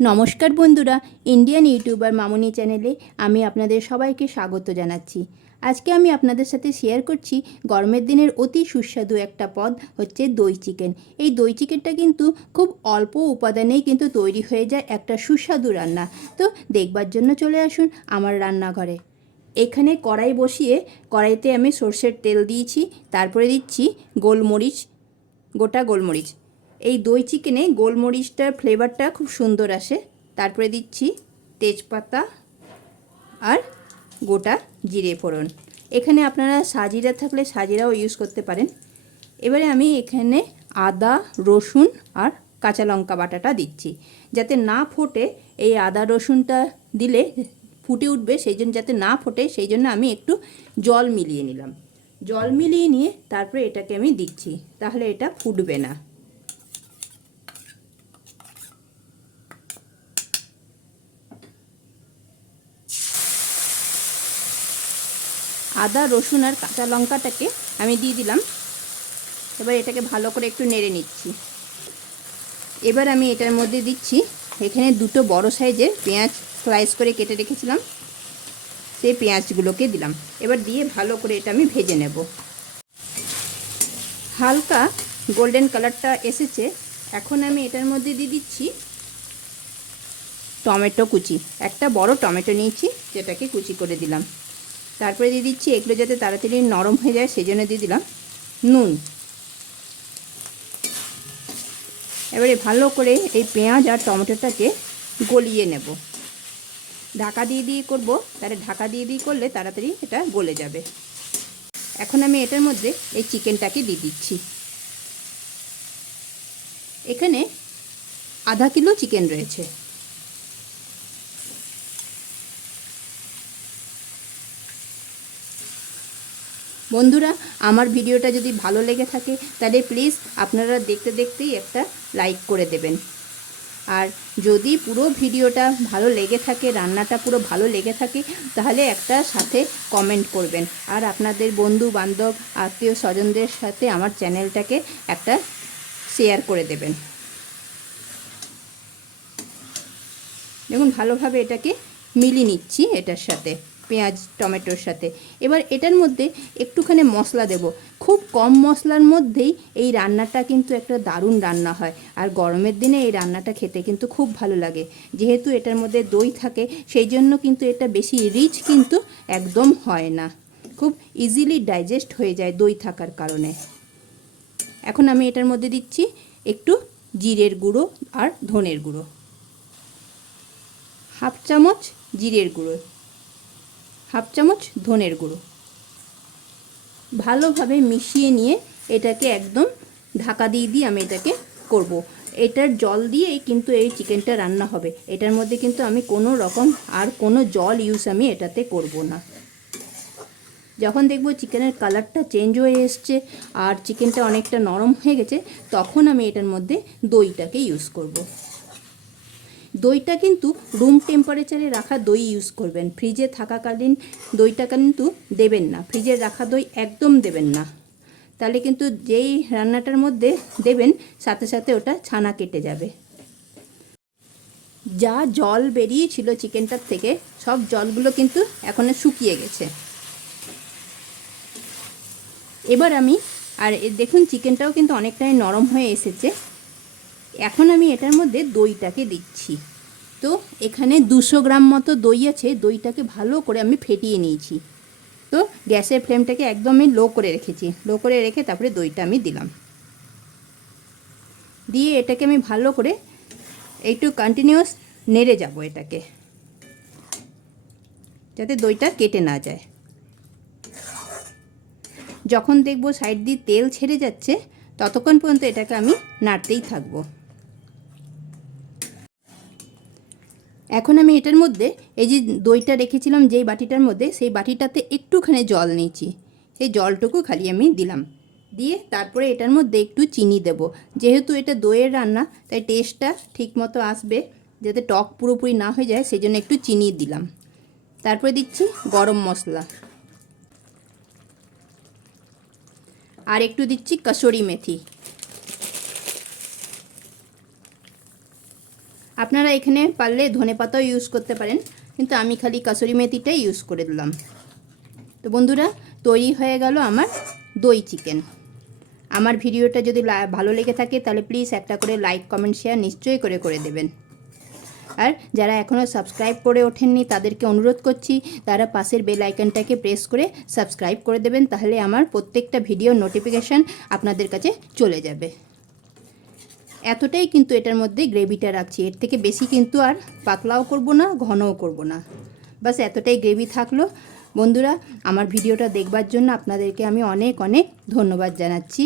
নমস্কার বন্ধুরা Indian YouTuber মামুনি চ্যানেলে আমি আপনাদের সবাইকে স্বাগত জানাচ্ছি। আজকে আমি আপনাদের সাথে শেয়ার করছি গরমের দিনের অতি সুস্বাদু একটা পদ হচ্ছে দই চিকেন এই দই চিকেনটা কিন্তু খুব অল্প উপাদানেই কিন্তু তৈরি হয়ে যায় একটা সুস্বাদু রান্না। তো দেখবার জন্য চলে আসুন আমার রান্নাঘরে। এখানে কড়াই বসিয়ে কড়াইতে আমি সর্ষের তেল দিয়েছি, তারপরে দিচ্ছি গোলমরিচ, গোটা গোলমরিচ। এই দই চিকেনে গোলমরিচটার ফ্লেভারটা খুব সুন্দর আসে। তারপরে দিচ্ছি তেজপাতা আর গোটা জিরে ফোড়ন। এখানে আপনারা সাজিরা থাকলে সাজিরাও ইউজ করতে পারেন। এবারে আমি এখানে আদা, রসুন আর কাঁচা লঙ্কা বাটাটা দিচ্ছি। যাতে না ফোটে এই আদা, রসুনটা দিলে ফুটে উঠবে সেই জন্য যাতে না ফোটে সেই জন্য আমি একটু জল মিলিয়ে নিলাম। জল মিলিয়ে নিয়ে তারপরে এটাকে আমি দিচ্ছি। তাহলে এটা ফুটবে না। আদা, রসুন আর কাঁচা লঙ্কাটাকে আমি দিয়ে দিলাম। এবার এটাকে ভালো করে একটু নেড়ে নিচ্ছি। এবার আমি এটার মধ্যে দিচ্ছি এখানে দুটো বড় সাইজের পেঁয়াজ স্লাইস করে কেটে রেখেছিলাম। সেই পেঁয়াজগুলোকে দিলাম। এবার দিয়ে ভালো করে এটা আমি ভেজে নেব। হালকা গোল্ডেন কালারটা এসেছে। এখন আমি এটার মধ্যে দিয়ে দিচ্ছি টমেটো কুচি। একটা বড় টমেটো নিয়েছি, যেটাকে কুচি করে দিলাম। তারপরে দিয়ে দিচ্ছি এগুলো যাতে তাড়াতাড়ি নরম হয়ে যায় সেই জন্য দিয়ে দিলাম নুন। এবারে ভালো করে এই পেঁয়াজ আর টমেটোটাকে গলিয়ে নেব। ঢাকা দিয়ে দিয়ে করব, তাহলে ঢাকা দিয়ে দিয়ে করলে তাড়াতাড়ি এটা গলে যাবে। এখন আমি এটার মধ্যে এই চিকেনটাকে দিয়ে দিচ্ছি। এখানে আধা কিলো চিকেন রয়েছে। বন্ধুরা, আমার ভিডিওটা যদি ভালো লেগে থাকে, তাহলে প্লিজ আপনারা দেখতে দেখতেই একটা লাইক করে দেবেন। আর যদি পুরো ভিডিওটা ভালো লেগে থাকে, রান্নাটা পুরো ভালো লেগে থাকে, তাহলে একটা সাথে কমেন্ট করবেন। আর আপনাদের বন্ধু বান্ধব আত্মীয় স্বজনদের সাথে আমার চ্যানেলটাকে একটা শেয়ার করে দেবেন। দেখুন, ভালোভাবে এটাকে মিলিয়ে নিচ্ছি, এটার সাথে। পেঁয়াজ, টমেটোর সাথে। এবার এটার মধ্যে একটুখানি মশলা দেব। খুব কম মশলার মধ্যেই এই রান্নাটা কিন্তু একটা দারুণ রান্না হয়। আর গরমের দিনে এই রান্নাটা খেতে কিন্তু খুব ভালো লাগে। যেহেতু এটার মধ্যে দই থাকে, সেই জন্য কিন্তু এটা বেশি রিচ কিন্তু একদম হয় না। খুব ইজিলি ডাইজেস্ট হয়ে যায় দই থাকার কারণে। এখন আমি এটার মধ্যে দিচ্ছি একটু জিরের গুঁড়ো আর ধনের গুঁড়ো। হাফ চামচ জিরের গুঁড়ো। হাফ চামচ ধনের গুঁড়ো ভালোভাবে মিশিয়ে নিয়ে এটাকে একদম ঢাকা দিয়ে দিয়ে আমি এটাকে করব। এটার জল দিয়েই কিন্তু এই চিকেনটা রান্না হবে এটার মধ্যে কিন্তু আমি কোনো রকম আর কোনো জল ইউজ আমি এটাতে করব না যখন দেখব চিকেনের কালারটা চেঞ্জ হয়ে এসছে আর চিকেনটা অনেকটা নরম হয়ে গেছে, তখন আমি এটার মধ্যে দইটাকে ইউজ করব। দইটা কিন্তু রুম টেম্পারেচারে রাখা দই ইউজ করবেন। ফ্রিজে থাকাকালীন দইটা কিন্তু দেবেন না। ফ্রিজে রাখা দই একদম দেবেন না। তাহলে কিন্তু যেই রান্নাটার মধ্যে দেবেন, সাথে সাথে ওটা ছানা কেটে যাবে। যা জল বেরিয়েছিল চিকেনটার থেকে, সব জলগুলো কিন্তু এখন শুকিয়ে গেছে। এবার আমি, আর দেখুন, চিকেনটাও কিন্তু অনেকটাই নরম হয়ে এসেছে। এখন আমি এটার মধ্যে দইটাকে দিচ্ছি। তো এখানে দুশো গ্রাম মতো দই আছে, দইটাকে ভালো করে আমি ফেটিয়ে নিয়েছি। তো গ্যাসের ফ্লেমটাকে একদমই লো করে রেখেছি। লো করে রেখে তারপরে দইটা আমি দিলাম। দিয়ে এটাকে আমি ভালো করে একটু কন্টিনিউয়াস নেড়ে যাব এটাকে। যাতে দইটা কেটে না যায়। যখন দেখব সাইড দিয়ে তেল ছেড়ে যাচ্ছে, ততক্ষণ পর্যন্ত এটাকে আমি নাড়তেই থাকব। এখন আমি এটার মধ্যে, এই যে দইটা রেখেছিলাম, যেই বাটিটার মধ্যে, সেই বাটিটাতে একটুখানি জল নিয়েছি। সেই জলটুকু খালি আমি দিলাম। দিয়ে তারপরে এটার মধ্যে একটু চিনি দেব। যেহেতু এটা দইয়ের রান্না, তাই টেস্টটা ঠিক মতো আসবে, যাতে টক পুরোপুরি না হয়ে যায়, সেই জন্য একটু চিনি দিলাম। তারপরে দিচ্ছি গরম মশলা। আর একটু দিচ্ছি কসুরি মেথি। আপনারা এখানে পারলে ধনে পাতাও ইউজ করতে পারেন, কিন্তু আমি খালি কাসুরি মেথিটাই ইউজ করে দিলাম। তো বন্ধুরা, তৈরি হয়ে গেল আমার দই চিকেন আমার ভিডিওটা যদি ভালো লেগে থাকে, তাহলে প্লিজ একটা করে লাইক কমেন্ট শেয়ার নিশ্চয়ই করে করে দেবেন। আর যারা এখনও সাবস্ক্রাইব করে ওঠেননি, তাদেরকে অনুরোধ করছি, তারা পাশের বেল আইকনটাকে প্রেস করে সাবস্ক্রাইব করে দেবেন, তাহলে আমার প্রত্যেকটা ভিডিও নোটিফিকেশান আপনাদের কাছে চলে যাবে। এতটাই কিন্তু এটার মধ্যে গ্রেভিটা রাখছি। এর থেকে বেশি কিন্তু আর পাতলাও করব না, ঘনও করব না। বাস এতটাই গ্রেভি থাকল। বন্ধুরা, আমার ভিডিওটা দেখবার জন্য আপনাদেরকে আমি অনেক অনেক ধন্যবাদ জানাচ্ছি।